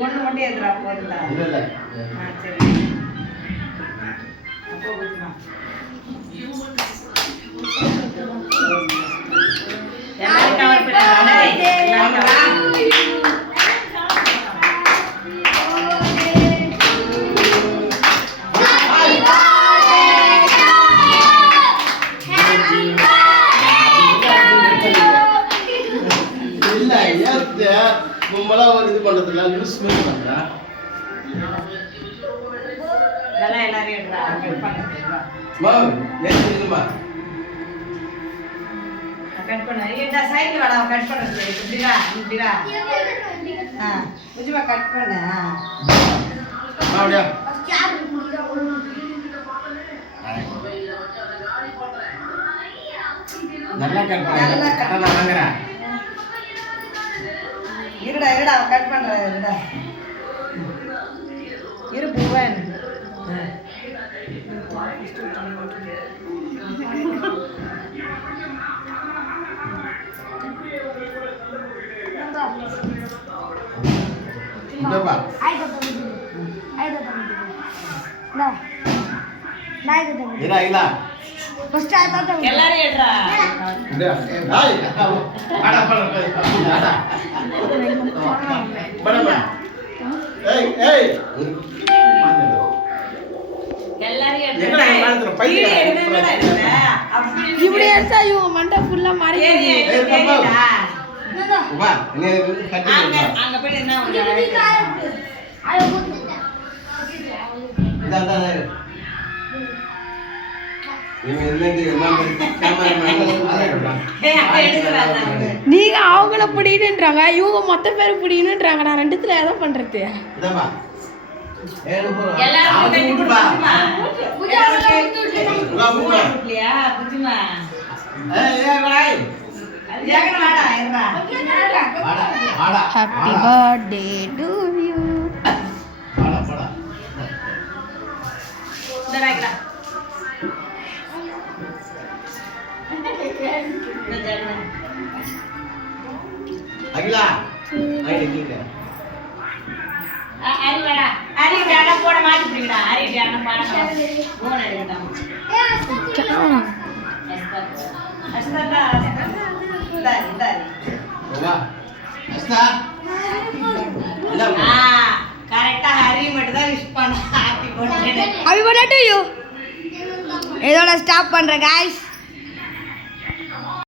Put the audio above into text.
ஒன்று மட்டும் எதிரா போதுங்களா? சரி அப்போ ஊற்றுமா எல்லாரும் கவர் பண்ணி கும்பலாம் ஒரு இது பண்றதுல லூஸ் மேல பண்றா இதெல்லாம் எல்லாரும் எடுறா கட் பண்ணுங்க மா ஏத்துமா கட் பண்ணு இந்த சைடுல வாடா கட் பண்ணுங்க இப்படி வா புஜிமா கட் பண்ணு அப்படியே நல்லா கட் பண்ணு நல்லா கட் பண்ண வாங்குறா இருடா கட் பண்ற இருடா இரு பூவன் இந்தப்பா இரா ஃபர்ஸ்ட் ஆதா எல்லாரும் ஏட்றா டேய் ஆடா ஆடா படமா ஏய் எல்லாரும் ஏட்றா எங்கடா மாத்துற பையில எடுங்கடா இதுல இப்படி எடுத்தா இவங்க மண்டை ஃபுல்லா மாறி ஏறிடா வா நீ கட்டி அங்க போய் என்ன ஐயோ போட்டுடா இதா நீங்க அவங்கள பிடினுன்றாங்க இவங்க மொத்த பேர் பிடினுன்றாங்க நான் ரெண்டுத்துல எதை பண்றது happy birthday to you Akila ID கிட்ட அரிடா அரிடா போட மாட்டி பிடிடா அரிடா பாடா போன் எடுடா அஸ்தா இந்த ஓவா அஸ்தா கரெக்டா ஹரி மட்டும் தான் விஷ் பண்ண happy birthday happy birthday to you இதோட ஸ்டாப் பண்றேன் गाइस